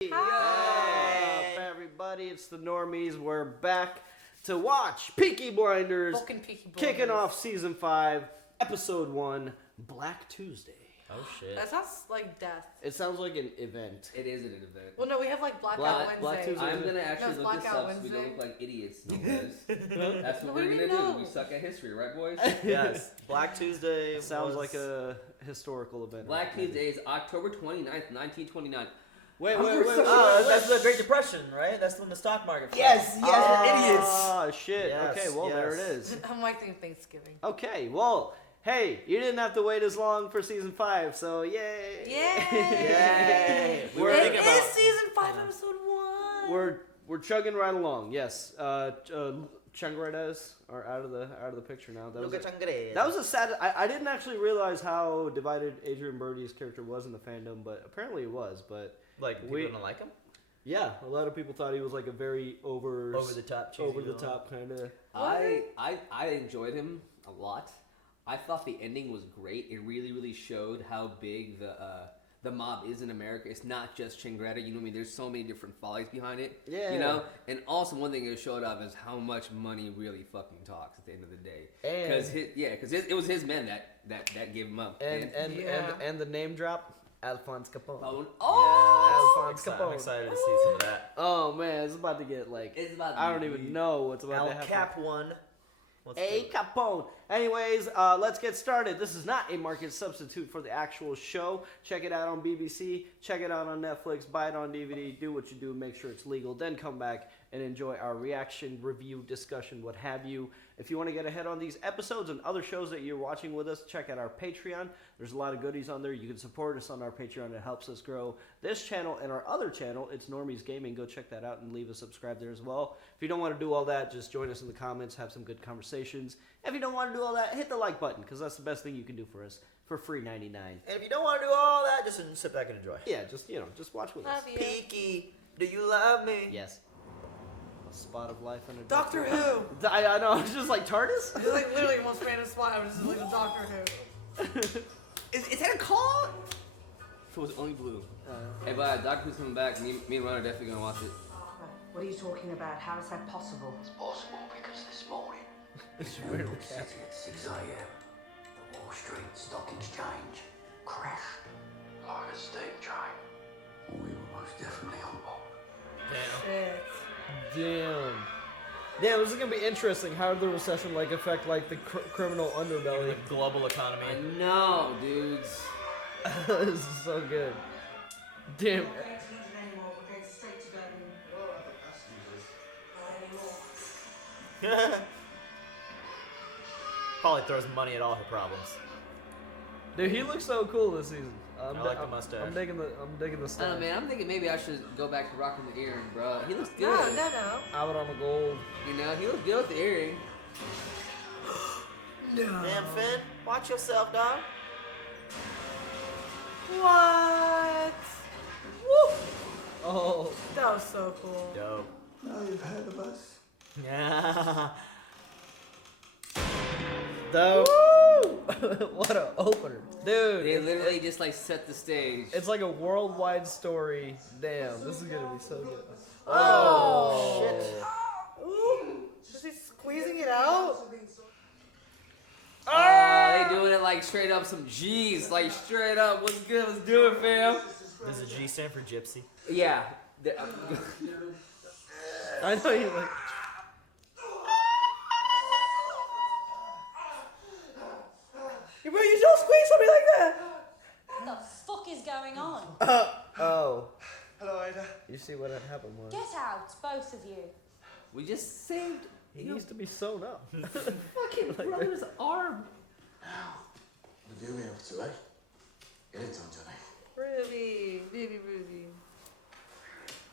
Hi. What's up, everybody? It's the Normies. We're back to watch Peaky Blinders. Fucking Peaky Blinders. Kicking off season 5, episode 1, Black Tuesday. Oh shit. That sounds like death. It sounds like an event. It is an event. Well, no, we have like Blackout Wednesday. Black Tuesday. I'm gonna actually No, look this Blackout up so we don't Wednesday. look like idiots. Because that's what What do we're we gonna know? do. We suck at history, right, boys? Yes. Black Tuesday Sounds was... like a historical event. Black Tuesday is October 29th, 1929. Wait. Oh, that's the Great Depression, right? That's when the stock market fell. Yes, we're idiots. Oh, shit. Yes, okay, well, there it yes. is. I'm like thinking Thanksgiving. Okay, well, hey, you didn't have to wait as long for season 5, so yay. Yay! Yay. It We were is thinking about... season 5, episode 1. We're chugging right along. Yes, Changredas are out of the picture now. That was a sad. I didn't actually realize how divided Adrian Brody's character was in the fandom, but apparently it was. But Like, people didn't like him? yeah, a lot of people thought he was like a very over the top, kind of. I enjoyed him a lot. I thought the ending was great. It really showed how big the mob is in America. It's not just Changreta, you know what I mean? There's so many different follies behind it. Yeah. You know? And also one thing it showed off is how much money really fucking talks at the end of the day. Because it was his men that gave him up. And the name drop, Alphonse Capone. Yes. Alphonse Capone. I'm excited to see some of that. Oh man, it's about to get like. It's about to I don't be- even know what's about to Al happen. Cap one. A Capone. Anyways, let's get started. This is not a market substitute for the actual show. Check it out on BBC. Check it out on Netflix. Buy it on DVD. Do what you do. Make sure it's legal. Then come back and enjoy our reaction, review, discussion, what have you. If you want to get ahead on these episodes and other shows that you're watching with us, check out our Patreon. There's a lot of goodies on there. You can support us on our Patreon. It helps us grow this channel and our other channel. It's Normies Gaming. Go check that out and leave a subscribe there as well. If you don't want to do all that, just join us in the comments. Have some good conversations. If you don't want to do all that, hit the like button because that's the best thing you can do for us for free $99. And if you don't want to do all that, just sit back and enjoy. Yeah, just watch with us. Love you. Peaky, do you love me? Yes. A spot of life and a Doctor Who. I know. It's just like TARDIS. It's like literally the most random spot. I was just like a Doctor Who. Is that a call? If it was only blue. Hey, but Doctor Who's coming back. Me and Ron are definitely gonna watch it. What are you talking about? How is that possible? It's possible because this morning, It's really New York City at 6 a.m., the Wall Street Stock Exchange crashed like a steam train. We were most definitely on board. Shit. Damn, this is gonna be interesting. How did the recession affect the criminal underbelly? The global economy. I know, dudes. This is so good. Damn. Probably throws money at all her problems. Dude, he looks so cool this season. I like the mustache. I'm digging the I don't style. know, man. I'm thinking maybe I should go back to rocking the earring, bro. He looks No, good. no. Out on the gold. You know, he looks good with the earring. No. Damn, Finn, watch yourself, dog. What? Woo! Oh. That was so cool. Dope. Now you've heard of us. Yeah. What an opener, dude. They literally just set the stage. It's like a worldwide story. Damn, this is gonna be so good. Oh, shit. Ooh. Is he squeezing it out? Oh, they doing it straight up some G's, straight up. What's good? Let's do it, fam. Does a G stand for gypsy? Yeah. I know you like. Bro, you don't squeeze something like that. What the fuck is going on? Oh. Hello, Ada. You see what had happened was Get out, both of you. We just saved he needs to be sewn up. fucking brother's arm. What are you up to, eh? Get it done, Johnny. Ruby, baby Ruby.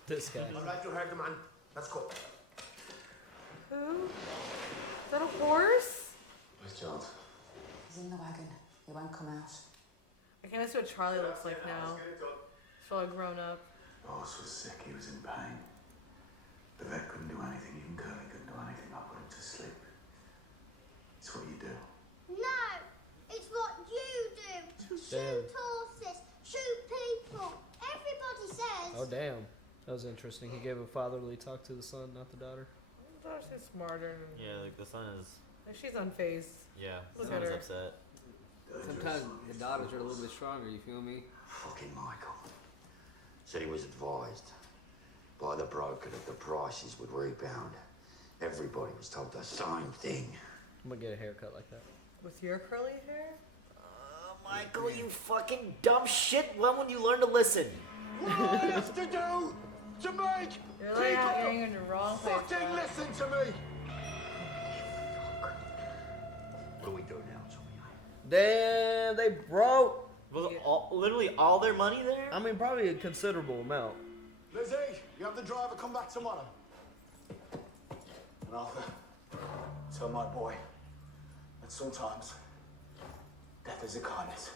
This guy. All right, you heard the man. Let's go. Who? Is that a horse? Where's John? He's in the wagon. He won't come out. I can't see what Charlie looks like now. He's all grown up. Boss was sick. He was in pain. The vet couldn't do anything. Even Curly couldn't do anything. I put him to sleep. It's what you do. No, it's what you do. Damn. Shoot horses, shoot people. Everybody says. Oh damn. That was interesting. He gave a fatherly talk to the son, not the daughter. I thought she's smarter. Yeah, like the son is. Like, she's unfazed. Yeah, Look the at son is her. upset. Sometimes the daughters are a little bit stronger. You feel me? Fucking Michael. Said he was advised by the broker that the prices would rebound. Everybody was told the same thing. I'm gonna get a haircut like that. With your curly hair? Michael, you fucking dumb shit. When will you learn to listen? What do I have to do to make You're like getting in the wrong place. fucking bro. listen to me? What do we do now, Tommy? Damn, they broke. Was literally all their money there? I mean, probably a considerable amount. Lizzie, you have the driver come back tomorrow. And Arthur, tell my boy that sometimes death is a kindness.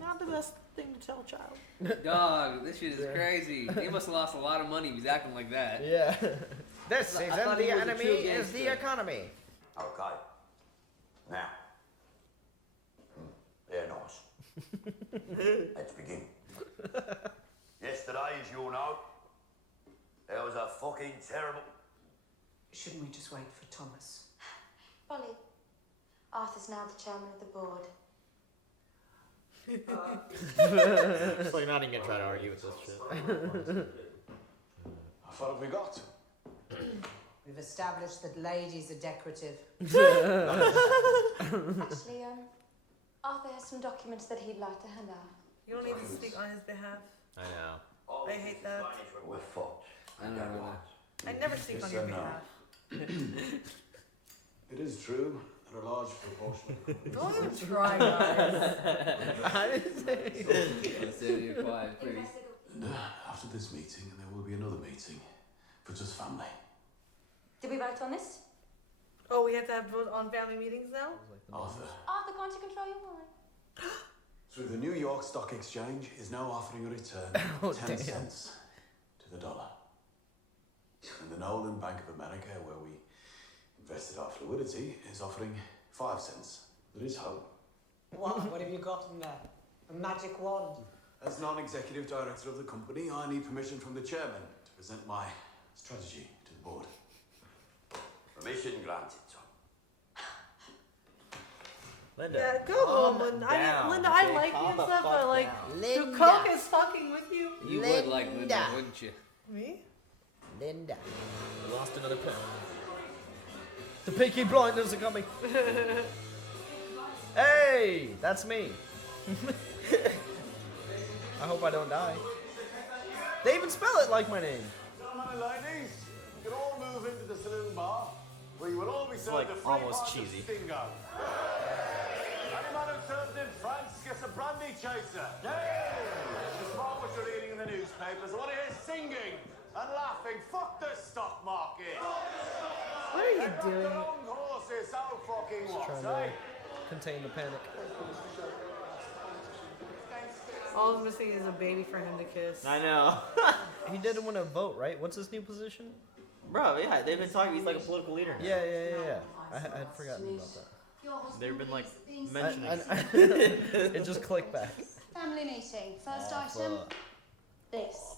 Not the best thing to tell a child. Dog, this shit is crazy. He must have lost a lot of money if he's acting like that. Yeah. This I thought he was a true gangster. economy. Okay. Now. Yeah, nice. Let's begin. Yesterday, as you all know, there was a fucking terrible... Shouldn't we just wait for Thomas? Polly, Arthur's now the chairman of the board. It's like not even gonna try to argue with this shit. How far have we got? We've established that ladies are decorative. Actually, Arthur has some documents that he'd like to hand out. You don't need to speak on his behalf. I know. I hate that. We're fucked. I don't know. I never speak on your behalf. It is true, and a large proportion. Don't even try, guys. I didn't say. Let's say you're quiet, please. And after this meeting, there will be another meeting for just family. Did we vote on this? Oh, we have to have vote on family meetings now? Arthur, Arthur, can't you control your mind? through the New York Stock Exchange, is now offering a return Oh, of 10 damn. cents to the dollar. And the Nolan Bank of America, where we invested our fluidity, is offering 5 cents. There is hope. What have you got in there? A magic wand? As non-executive director of the company, I need permission from the chairman to present my strategy to the board. Permission granted, Tom. Linda. Yeah, go home, Linda. Linda, I like you and stuff, but like, the coke is fucking with you. You would like Linda, wouldn't you? Me? Linda. We lost another pick. The Peaky Blinders are coming. Hey, that's me. I hope I don't die. They even spell it like my name. Gentlemen and ladies, you can all move into the saloon bar, where you will all be served like a free almost pint cheesy. of Stingo. Any man who served in France gets a brandy chaser. Despite what you're reading in the newspapers, I want to hear singing and laughing. Fuck the stock market. What are you They've got doing? their own horses, so fucking what, Trying eh? to contain the panic. All I'm missing is a baby for him to kiss. I know. He didn't want to vote, right? What's his new position? Bro, yeah, they've been talking. He's like a political leader now. Yeah. I had forgotten about that. They've been like mentioning. It just clicked back. Family meeting. First item, this.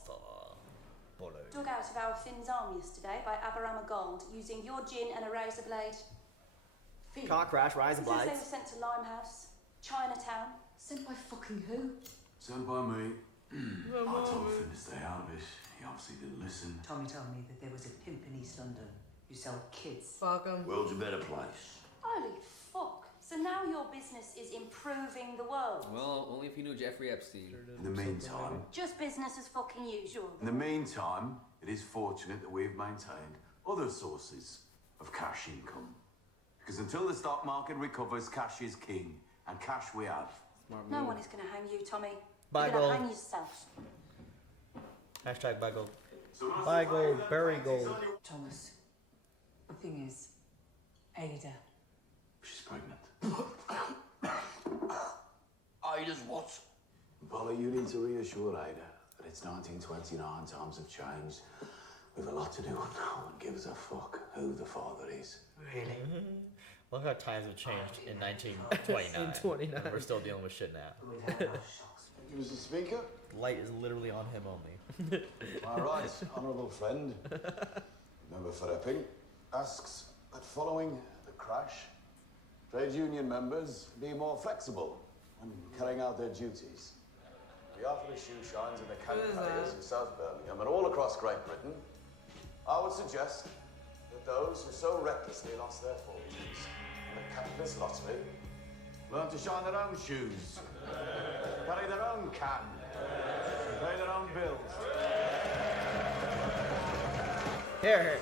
Dug out of our Finn's arm yesterday by Aberama Gold using your gin and a razor blade. Finn? Car crash, rise and Since they were blights. sent to Limehouse, Chinatown. Sent by fucking who? Sent by me. I told Finn to stay out of it. He obviously didn't listen. Tommy told me that there was a pimp in East London who sold kids. Fuck him. World's a better place. Holy fuck. So now your business is improving the world. Well, only if you knew Jeffrey Epstein. In the meantime, Just business as fucking usual. it is fortunate that we've maintained other sources of cash income. Because until the stock market recovers, cash is king, and cash we have. Smart No move. one is going to hang you, Tommy. Buy You're going gold. to hang yourself. Hashtag buy gold. Buy gold, bury gold. Thomas, the thing is, Ada. She's pregnant. Ida's what? Polly, you need to reassure Ada that it's 1929, times have changed. We've a lot to do, and no one gives a fuck who the father is. Look how times have changed in 1929. In 29. And we're still dealing with shit now. We've had our shocks. Mr. Speaker. Light is literally on him only. My right, honourable friend, member for Epping, asks that following the crash, trade union members be more flexible when carrying out their duties. On behalf of the shoe shines and the camp carriers in South Birmingham and all across Great Britain, I would suggest that those who so recklessly lost their fortunes in the capitalist lottery learn to shine their own shoes, carry their own can, pay their own bills. Here.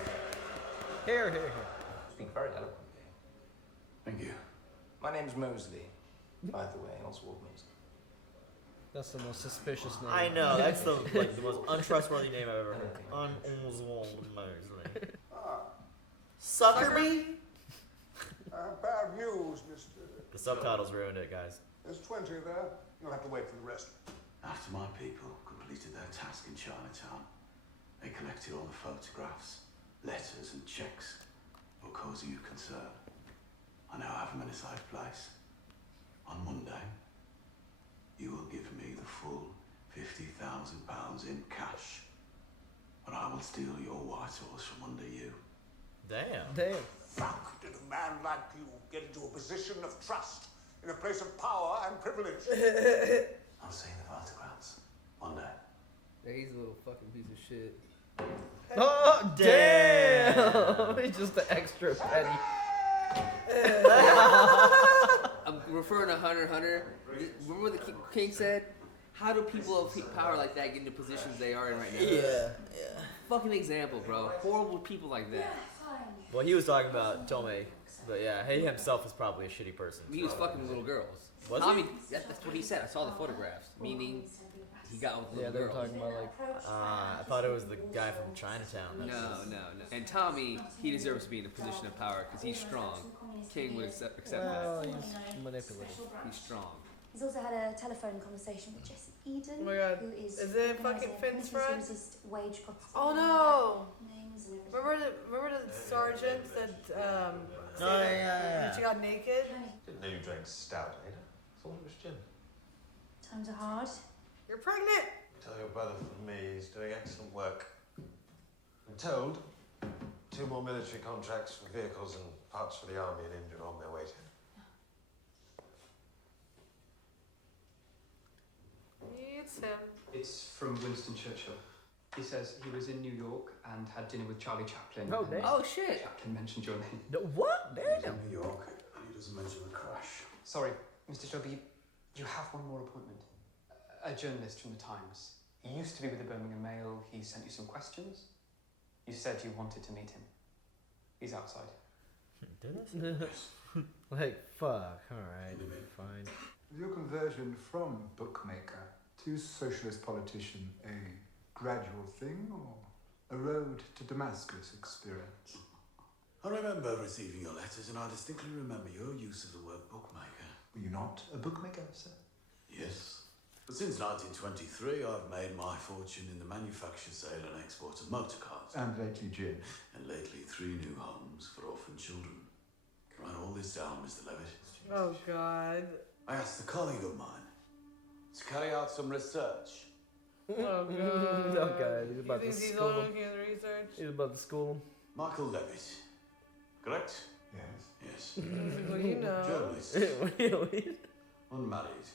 Speak very eloquent. Thank you. My name's Mosley, by the way, Oswald Mosley. That's the most suspicious name. I know, that's the most untrustworthy name I've ever heard. Oswald Mosley. Suckerby? Bad news, Mr. The subtitles ruined it, guys. There's 20 there. You'll have to wait for the rest. After my people completed their task in Chinatown, they collected all the photographs, letters and checks for causing you concern. I now have them in a safe place. On Monday, you will give me the full £50,000 in cash, and I will steal your white horse from under you. Damn. Fuck, did a man like you get into a position of trust in a place of power and privilege? I'll see the photographs Monday. Yeah, he's a little fucking piece of shit. Oh, damn! He's just the extra petty. I'm referring to Hunter x Hunter. Remember what the king said? How do people of power like that get into positions they are in right now? Yeah. Fucking example, bro. Horrible people like that. Well, he was talking about Tomei, but yeah, he himself is probably a shitty person. He was fucking little girls. Was I he? mean, that's what he said. I saw the photographs, meaning he got with little Yeah, they were girls. talking about like. I thought it was the guy from Chinatown. No. And Tommy, he deserves to be in a position of power because he's strong. King would accept Well, that. he's manipulative. He's strong. He's also had a telephone conversation with Jesse Eden, Oh my God. who is Is it fucking Finn's friend? wage cuts. Oh no! Names and everything. Remember the sergeant that Oh, yeah. she got naked? Didn't know you drank stout, Ada. Thought it was gin. Times are hard. You're pregnant! Tell your brother from me he's doing excellent work. I'm told 2 more military contracts for vehicles and parts for the army in India are on their way to him. It's him. It's from Winston Churchill. He says he was in New York and had dinner with Charlie Chaplin. Oh, and damn. Oh shit! Chaplin mentioned your name. No, what? He's Damn. in New York, and he doesn't mention the crash. Sorry, Mr. Shelby, you have one more appointment. A journalist from the Times. He used to be with the Birmingham Mail. He sent you some questions. You said you wanted to meet him. He's outside. Like, fuck. Alright, fine. Is your conversion from bookmaker to socialist politician a gradual thing or a road to Damascus experience? I remember receiving your letters, and I distinctly remember your use of the word bookmaker. Were you not a bookmaker, sir? Yes. But since 1923, I've made my fortune in the manufacture, sale and export of motor cars. And lately gin. And lately 3 new homes for orphan children. Write all this down, Mr. Levitt. Oh God. I asked a colleague of mine to carry out some research. Oh God. Okay, he's about You to think he's school all him. looking at the research? He's about to school him. Michael Levitt. Correct? Yes. Yes. What do you know? Journalist. Unmarried.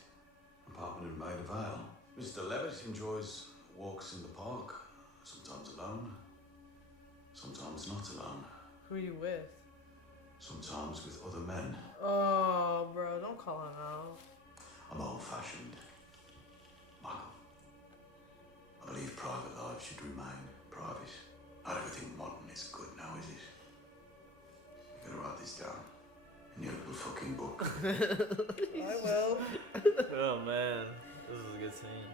Apartment in Maida Vale. Mr. Levitt enjoys walks in the park. Sometimes alone. Sometimes not alone. Who are you with? Sometimes with other men. Oh, bro, don't call him out. I'm old-fashioned. Michael. I believe private life should remain private. Not everything modern is good now, is it? You gotta write this down in your little fucking book. I will. Oh man, this is a good scene.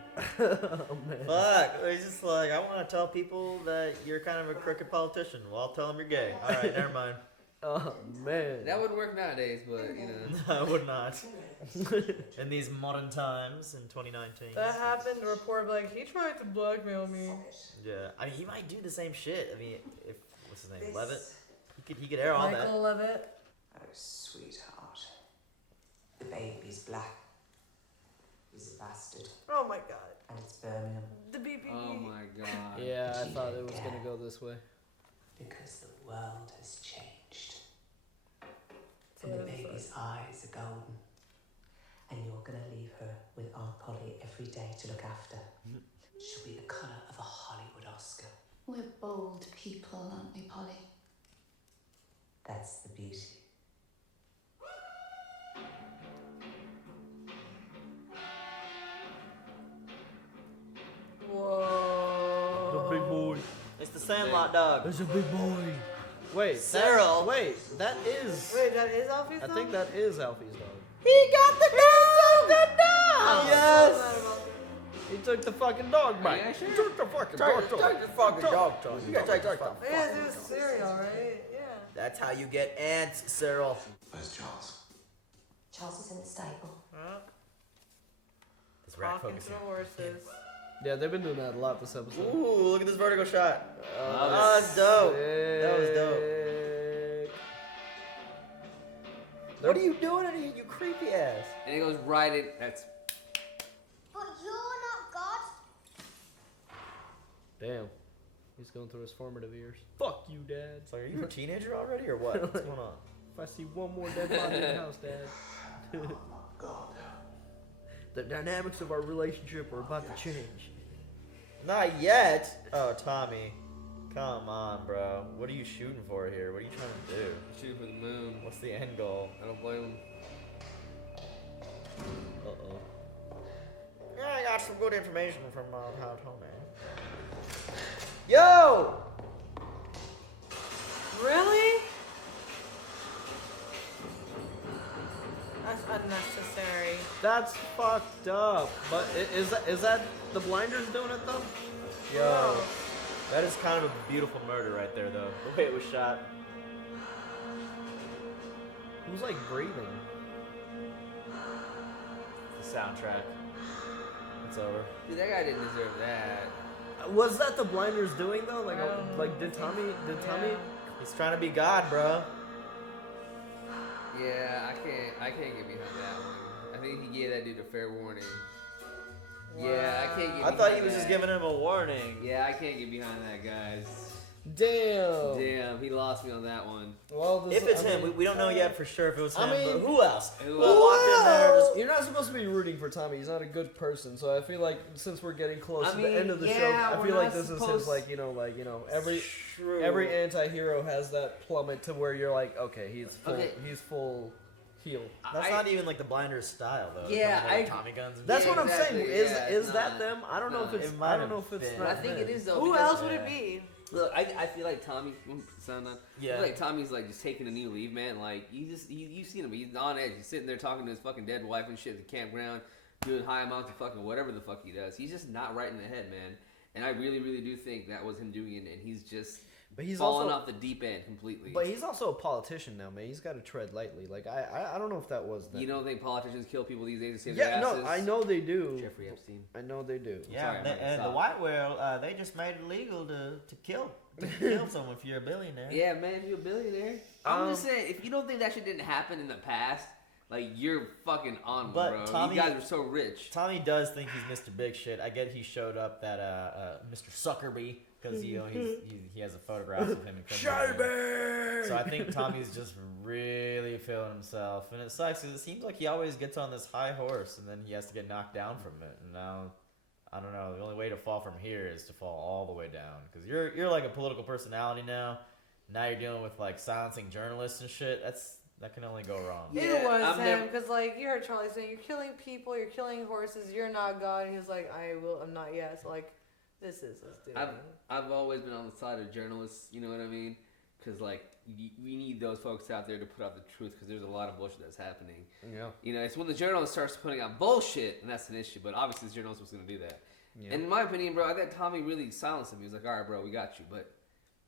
Oh man. Fuck, it's just like, I want to tell people that you're kind of a crooked politician. Well, I'll tell them you're gay. Alright, never mind. Oh man. That wouldn't work nowadays, but you know. I would not. In these modern times, in 2019. That happened. The report like he tried to blackmail me. Yeah, I mean, he might do the same shit. I mean, if what's his name, Levitt? He could air all that. Michael Levitt. Oh, sweetheart. The baby's black. is a bastard. Oh my god. And it's Birmingham. The BBB. Oh my god. Yeah, I thought it was gonna go this way. Because the world has changed. And the baby's eyes are golden. And you're gonna leave her with Aunt Polly every day to look after. She'll be the colour of a Hollywood Oscar. We're bold people, aren't we, Polly? That's the beauty. Whoa. The big boy. It's the Sandlot dog. There's a big boy. Wait, Cyril. That is. Wait, that is Alfie's dog? I think that is Alfie's dog. He got the dog! Yes! He took the fucking dog bite. Yeah, sure. He took the fucking dog Take the fucking dog tongue. You gotta take the fucking Yeah, it was cereal, right? Yeah. That's how you get ants, Cyril. Where's Charles? Charles is in the stable. This rat Talking to focusing. the horses. Yeah, they've been doing that a lot this episode. Ooh, look at this vertical shot. Oh, that's dope. That was dope. What are you doing in here, you creepy ass? And it goes right in. That's. But you're not God. Damn. He's going through his formative years. Fuck you, Dad. So are you a teenager already or what? What's going on? If I see one more dead body in the house, Dad. Oh my God. The dynamics of our relationship are about to change. Not yet. Oh, Tommy. Come on, bro. What are you shooting for here? What are you trying to do? Shoot for the moon. What's the end goal? I don't blame him. Uh-oh. Yeah, I got some good information from how Tommy. Yo! Really? That's unnecessary. That's fucked up. But is that the Blinders doing it though? Yo. That is kind of a beautiful murder right there, though. The way it was shot. Who's like breathing? The soundtrack. It's over. Dude, that guy didn't deserve that. Was that the Blinders doing though? Like did Tommy? He's trying to be God, bro. Yeah, I can't get behind that one. I think he gave that dude a fair warning. Yeah, I can't get I behind thought he was that. just giving him a warning. Yeah, I can't get behind that, guys. Damn. Damn, he lost me on that one. Well, If it's him, we don't know yet for sure if it was him, but who else? Who walked in there just... You're not supposed to be rooting for Tommy. He's not a good person. So I feel like since we're getting close to mean, the end of the yeah, show, I feel like we're this not is his supposed- every anti-hero has that plummet to where you're like, okay, he's full heel. That's not even like the Blinders style though. Yeah, Coming out with Tommy guns. And That's shit. what I'm saying. Exactly, Is yeah, that them? I don't know if it's. I don't know if it's. been. Not I think them. it is though. Who because- else would it be? Look, I feel like Tommy. Sound on? Yeah. I feel like Tommy's like just taking a new leave, man. Like you've seen him. He's on edge. He's sitting there talking to his fucking dead wife and shit at the campground, doing high amounts of fucking whatever the fuck he does. He's just not right in the head, man. And I really, really do think that was him doing it, and he's just. But he's falling also off the deep end completely. But he's also a politician now, man. He's got to tread lightly. Like I don't know if that was them. You don't think politicians kill people these days to save their Yeah, asses? no, I know they do. Jeffrey Epstein. I know they do. Yeah, Sorry, the white world, they just made it legal to kill someone if you're a billionaire. Yeah, man, if you're a billionaire. I'm just saying, if you don't think that shit didn't happen in the past, like you're fucking on, But bro. Tommy, you guys are so rich. Tommy does think he's Mr. Big Shit. I get he showed up that Mr. Suckerby because he has a photograph of him in Shelby. So I think Tommy's just really feeling himself, and it sucks because it seems like he always gets on this high horse and then he has to get knocked down from it. And now I don't know. The only way to fall from here is to fall all the way down because you're like a political personality now. Now you're dealing with like silencing journalists and shit. That can only go wrong. It was him, because like you heard Charlie saying, "You're killing people, you're killing horses, you're not God." And he was like, I'm not yet." So like, this is this dude. I've always been on the side of journalists. You know what I mean? Because like we need those folks out there to put out the truth because there's a lot of bullshit that's happening. Yeah. You know, it's when the journalist starts putting out bullshit and that's an issue. But obviously, the journalist was going to do that. Yeah. And in my opinion, bro, I think Tommy really silenced him. He was like, "All right, bro, we got you," but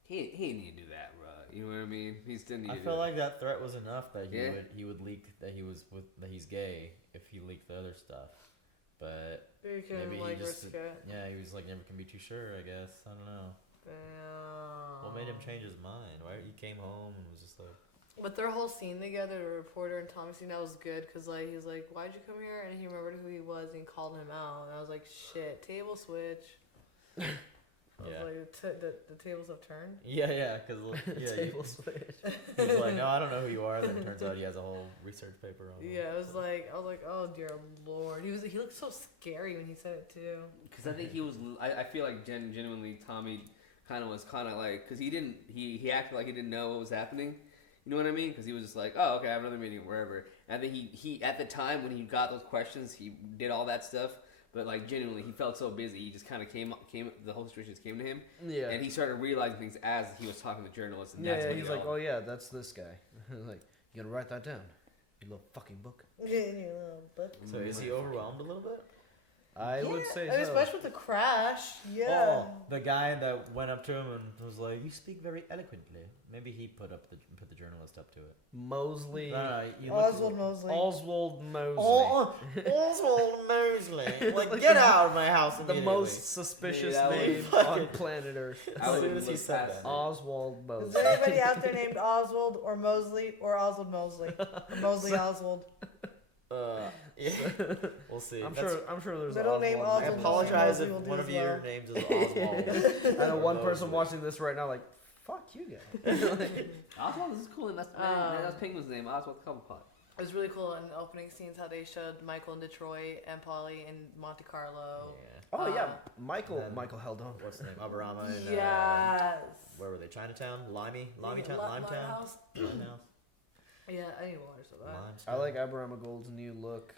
he didn't need to do that, bro. You know what I mean? He still needed. I feel like that threat was enough that he would leak that he's gay if he leaked the other stuff. But maybe he just he was like never can be too sure. I guess I don't know. Damn. What made him change his mind? Why he came home and was just like, But their whole scene together, the reporter and Tommy scene, that was good because like he was like, "Why'd you come here?" And he remembered who he was and he called him out. And I was like, "Shit, table switch." I was like, the tables have turned. Yeah, because Table switch. He's like, no, I don't know who you are. Then it turns out he has a whole research paper on. Yeah, I was like, oh dear lord, he looked so scary when he said it too. Because I think he was. I feel like genuinely Tommy was kind of like, because he acted like he didn't know what was happening. You know what I mean? Because he was just like, oh, okay, I have another meeting wherever. And I think he at the time when he got those questions, he did all that stuff. But like genuinely, he felt so busy. He just kind of came. The whole situation just came to him. Yeah. And he started realizing things as he was talking to journalists. And Yeah, that's when he's like, oh yeah, that's this guy. Like, you gotta write that down. Your little fucking book. Yeah, in your little book. So is he overwhelmed a little bit? I would say and so. especially with the crash. Yeah. Oh, the guy that went up to him and was like, "You speak very eloquently." Maybe he put the journalist up to it. Mosley. Oswald Mosley. Oswald Mosley. Oswald Mosley. Like, get out of my house The immediately. most suspicious name on planet Earth. As soon as he said that. Oswald Mosley. Is there anybody out there named Oswald or Mosley or Oswald Mosley? Or Mosley Oswald. Yeah. We'll see. I'm sure there's Middle Oswald. name I Oswald. apologize if Mosley will do one as of your well. names is Oswald. I know one person watching this right now like, fuck you guys. Oswald is cool. And that's Penguin's name. Oswald Cobblepot. It was really cool in the opening scenes how they showed Michael in Detroit and Polly in Monte Carlo. Yeah. Oh yeah, Michael held on. What's the name? Aberama and Yes. where were they? Chinatown? Limetown? Limehouse. Limehouse? Yeah, I need water so bad. I like Aberama Gold's new look.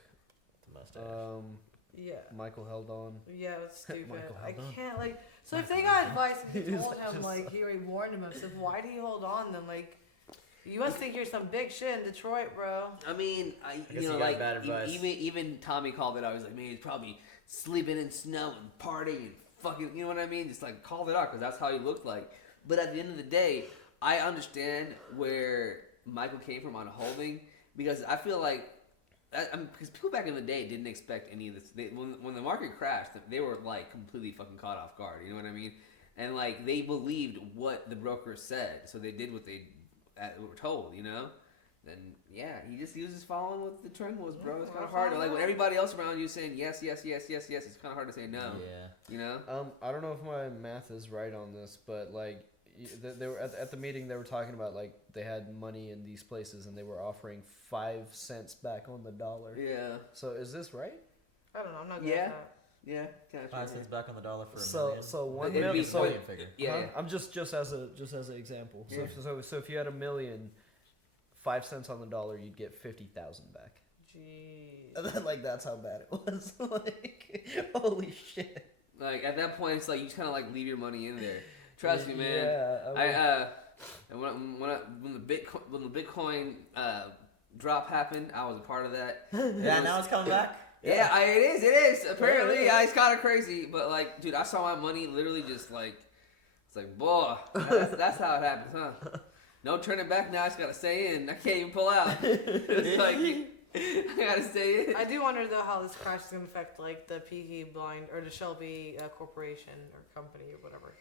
The mustache. Yeah. Michael held on. Yeah, it's stupid. Michael I held on. can't like. So if they got advice and he He's told him just- like he already warned him of stuff, why did he hold on then? Like, you must think you're some big shit in Detroit, bro. I mean, guess he got bad advice. even Tommy called it out. He was like, man, he's probably sleeping in snow and partying and fucking, you know what I mean? Just like called it out because that's how he looked like. But at the end of the day, I understand where Michael came from on holding because I feel like because people back in the day didn't expect any of this. When the market crashed, they were like completely fucking caught off guard. You know what I mean? And like they believed what the brokers said, so they did what they were told. You know? Then yeah, he was just following what the trend was, bro. It's kind of hard. Like when everybody else around you saying yes, yes, yes, yes, yes, it's kind of hard to say no. Yeah. You know? I don't know if my math is right on this, but like they were at the meeting. They were talking about like they had money in these places and they were offering 5 cents back on the dollar. Yeah. So is this right? I don't know. I'm not good at that. Yeah. 5 cents back on the dollar for a So million. so one It'd million. be So, million figure. Yeah. huh? I'm just as an example. Yeah. So if you had $1 million, 5 cents on the dollar, you'd get 50,000 back. Jeez. And then, like that's how bad it was. Like holy shit. Like at that point, it's like you just kind of like leave your money in there. Trust me, man. Yeah. When the Bitcoin drop happened, I was a part of that. Yeah, now it's coming back. Yeah, it is. Apparently, yeah, it's kind of crazy. But like, dude, I saw my money literally just like, it's like, boy, that's how it happens, huh? No turning back now. I just gotta stay in. I can't even pull out. It's like I gotta stay in. I do wonder though how this crash is gonna affect like the Peaky Blind or the Shelby corporation or company or whatever.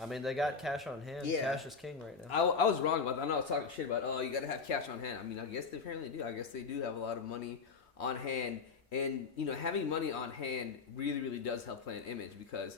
I mean, they got cash on hand. Yeah. Cash is king right now. I was wrong about that. I know I was talking shit about, oh, you gotta have cash on hand. I mean, I guess they apparently do. I guess they do have a lot of money on hand. And, you know, having money on hand really, really does help play an image because,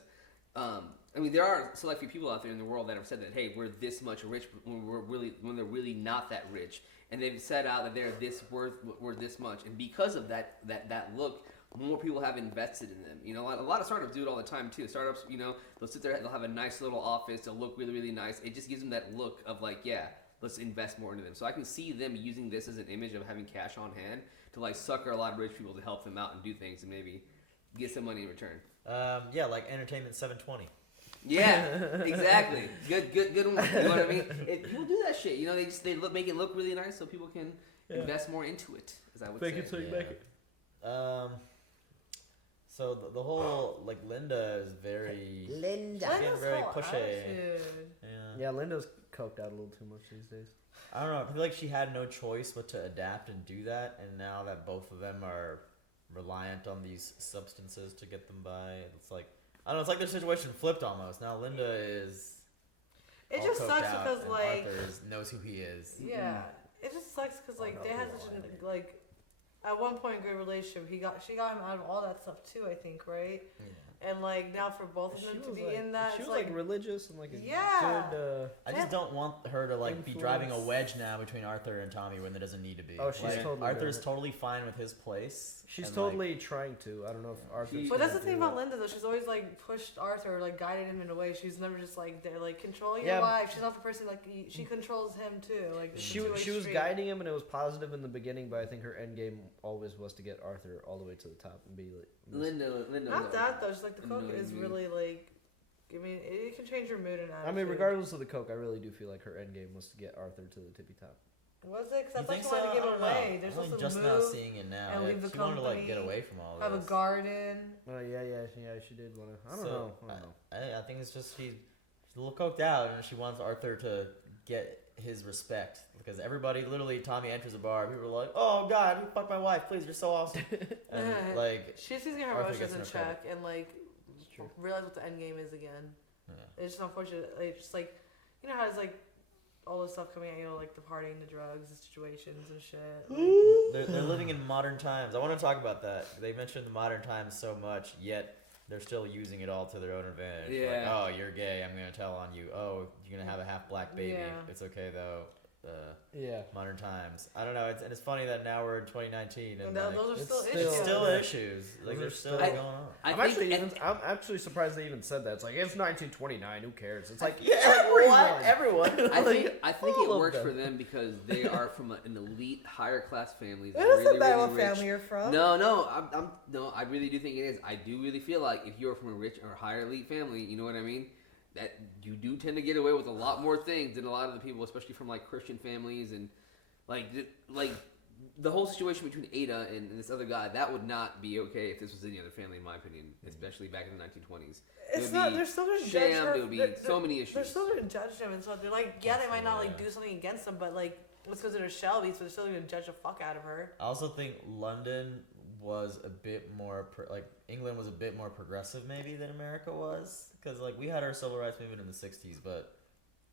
I mean, there are select few people out there in the world that have said that, hey, we're this much rich when they're really not that rich. And they've said out that they're worth this much. And because of that look, more people have invested in them. You know, a lot of startups do it all the time too. Startups, you know, they'll sit there, they'll have a nice little office, they'll look really, really nice. It just gives them that look of like, yeah, let's invest more into them. So I can see them using this as an image of having cash on hand to like sucker a lot of rich people to help them out and do things and maybe get some money in return. Yeah, like Entertainment 720. Yeah, exactly. Good one. You know what I mean? People do that shit. You know, they make it look really nice so people can invest more into it. As I would say. Fake it till you make it. So the whole like Linda is very Linda's getting very whole pushy. attitude. Yeah, Linda's coked out a little too much these days. I don't know. I feel like she had no choice but to adapt and do that, and now that both of them are reliant on these substances to get them by, it's like I don't know. It's like their situation flipped almost. Now Linda is. It just coked sucks out, because and like Arthur knows who he is. Yeah, it just sucks because like they had such a like at one point good relationship. She got him out of all that stuff too. I think right. Yeah. And like now for both of them to be in that, she it's was like religious and like a yeah. good. I just don't want her to like be influence. driving a wedge now between Arthur and Tommy when there doesn't need to be. Oh, she's like, totally Arthur's totally fine with his place. She's and, totally trying to. I don't know if Arthur. But that's the thing about Linda though. She's always like pushed Arthur, like guided him in a way. She's never just like there, like control your life. She's not the person like she controls him too. Like she was guiding him and it was positive in the beginning, but I think her end game always was to get Arthur all the way to the top and be like. Linda. Not that though. Just like the coke is really like. I mean, it can change your mood and attitude. I mean, regardless of the coke, I really do feel like her end game was to get Arthur to the tippy top. Was it? Because I thought she wanted to get away. They're supposed to just move now seeing it now. and leave the she company. wanted to like get away from all have this. a garden. Oh yeah, she did want to. I don't know. I think it's just she's a little coked out and she wants Arthur to get his respect because everybody, literally, Tommy enters a bar. People are like, "Oh God, you fucked my wife. Please, you're so awesome." And like, she's using her emotions in check and like realize what the end game is again. Yeah. It's just unfortunate. It's just like, you know how it's like. All this stuff coming out, like the partying, the drugs, the situations and shit. They're living in modern times. I want to talk about that. They mentioned the modern times so much, yet they're still using it all to their own advantage. Yeah. Like, oh, you're gay. I'm going to tell on you. Oh, you're going to have a half black baby. Yeah. It's okay though. Yeah. Modern times. I don't know. It's funny that now we're in 2019 and like, those are still issues. It's still issues. Like they're still going on. I'm actually surprised they even said that. It's like it's 1929. Who cares? It's like everyone. I think it works for them because they are from an elite, higher class family. It doesn't matter what family you're from. No, I really do think it is. I do really feel like if you're from a rich or higher elite family, you know what I mean. That you do tend to get away with a lot more things than a lot of the people, especially from like Christian families and like the whole situation between Ada and this other guy. That would not be okay if this was any other family, in my opinion, especially back in the 1920s. It's not. They're still going to judge her. There would be so many issues. They're still going to judge him, and so they're like, yeah, they might not like do something against them, but like let's go to their Shelby, so they're still going to judge the fuck out of her. I also think London was a bit more England was a bit more progressive maybe than America was, because like we had our civil rights movement in the 60s, but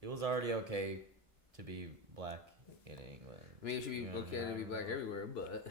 it was already okay to be black in England. I mean, it should be okay to be black everywhere, but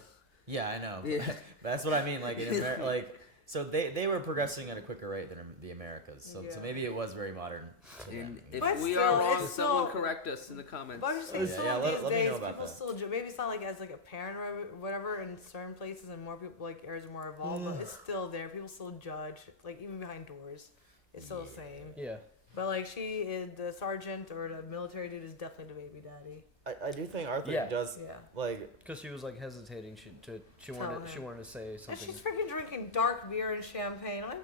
yeah, I know. Yeah. That's what I mean. Like in America, like so they were progressing at a quicker rate than the Americas. So maybe it was very modern. And if we are wrong, someone correct us in the comments. But I'm just saying, these days, people still maybe it's not like as like a parent or whatever in certain places, and more people like areas are more evolved, but it's still there. People still judge, like even behind doors, it's still the same. Yeah. But like the sergeant or the military dude is definitely the baby daddy. I do think Arthur does like because she was like hesitating. She wanted to say something. And she's freaking drinking dark beer and champagne. I'm like,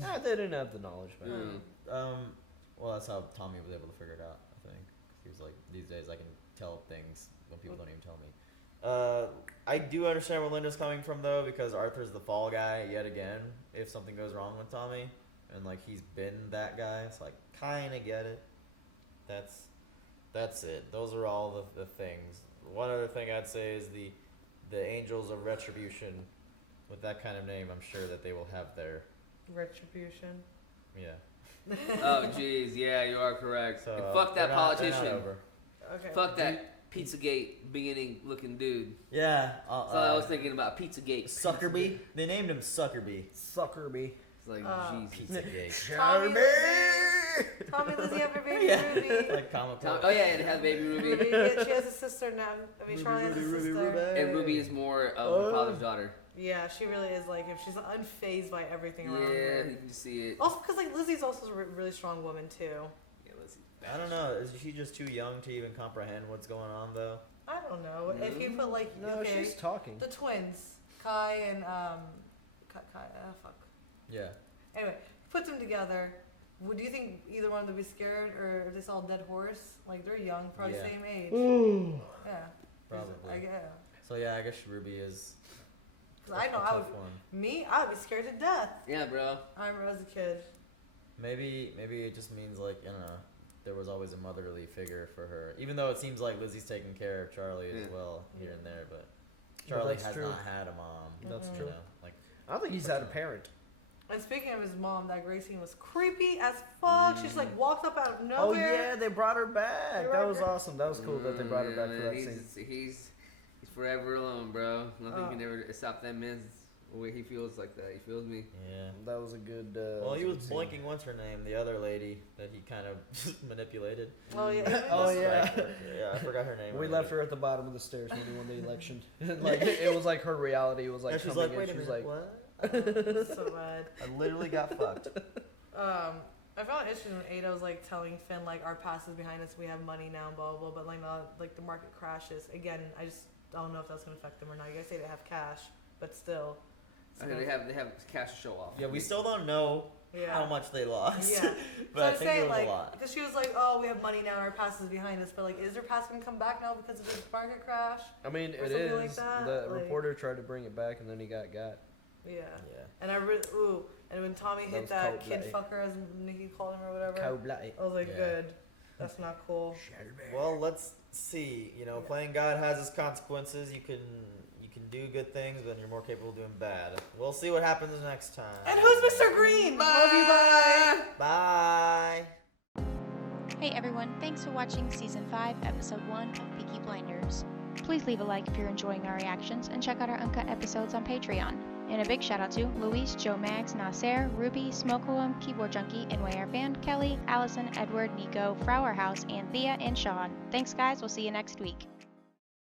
nah, they didn't have the knowledge back then. Well, that's how Tommy was able to figure it out. I think he was like, these days I can tell things when people don't even tell me. I do understand where Linda's coming from though, because Arthur's the fall guy yet again. If something goes wrong with Tommy, and like he's been that guy, so I kind of get it. That's it. Those are all the things. One other thing I'd say is the Angels of Retribution. With that kind of name, I'm sure that they will have their retribution. Yeah. Oh jeez, yeah, you are correct. So, and fuck that politician. Okay. Fuck that Pizzagate beginning looking dude. Yeah. That's all I was thinking about. Pizzagate. Suckerby. They named him Suckerby. Suckerby. It's like Pizzagate. Tommy, Lizzie have her baby Ruby. Like comic book. Oh yeah, and it has baby Ruby. She has a sister now. I mean, Charlie has a sister. And Ruby is more of her father's daughter. Yeah, she really is. Like, if she's unfazed by everything around her. Yeah, you can see it. Also, because like Lizzie's also a really strong woman too. Yeah, Lizzie. I don't know. Is she just too young to even comprehend what's going on though? I don't know. If you put like she's talking. The twins, Kai and Kai. Fuck. Yeah. Anyway, put them together. Would you think either one would be scared, or if they saw a dead horse? Like they're young, probably the same age. Yeah. Probably. So yeah, I guess Ruby is. I know I would be scared to death. Yeah, bro. I remember as a kid. Maybe it just means like, you know, there was always a motherly figure for her. Even though it seems like Lizzie's taking care of Charlie as well here and there, but Charlie has not had a mom. That's true. Know, like I don't think he's had a parent. And speaking of his mom, that Grace scene was creepy as fuck. She's like walked up out of nowhere. Oh yeah, they brought her back. That was awesome. That was cool that they brought her back for that scene. He's forever alone, bro. Nothing can ever stop that man's way he feels like that. He feels me. Yeah. That was a good. Well, he was blinking. What's her name? The other lady that he kind of manipulated. Oh yeah. Oh yeah. Yeah, I forgot her name. We left her at the bottom of the stairs when he won the election. Like it was like her reality was like. She's like, wait a minute, like, what? So bad. I literally got fucked. I found issues when Ada was like telling Finn like our past is behind us, we have money now, blah blah. But like the market crashes again. I just don't know if that's gonna affect them or not. You guys say they have cash, but still. They have cash to show off. Yeah, we still don't know how much they lost. Yeah, but so I think it was a lot. Because she was like, "Oh, we have money now. Our past is behind us." But like, is their past gonna come back now because of this market crash? I mean, it is. Like the reporter tried to bring it back, and then he got. Yeah. And I really and when Tommy hit that kid fucker, as Nikki called him or whatever, I was like, good. That's not cool. Well, let's see. You know, playing God has its consequences. You can do good things, but you're more capable of doing bad. We'll see what happens next time. And who's Mr. Green? Bye. Love you, bye. Bye. Hey everyone, thanks for watching Season 5, Episode 1 of Peaky Blinders. Please leave a like if you're enjoying our reactions, and check out our uncut episodes on Patreon. And a big shout out to Luis, Joe Mags, Nasser, Ruby, Smokehoem, Keyboard Junkie, NYR Fan, Kelly, Allison, Edward, Nico, Frauer House, and Thea and Sean. Thanks guys, we'll see you next week.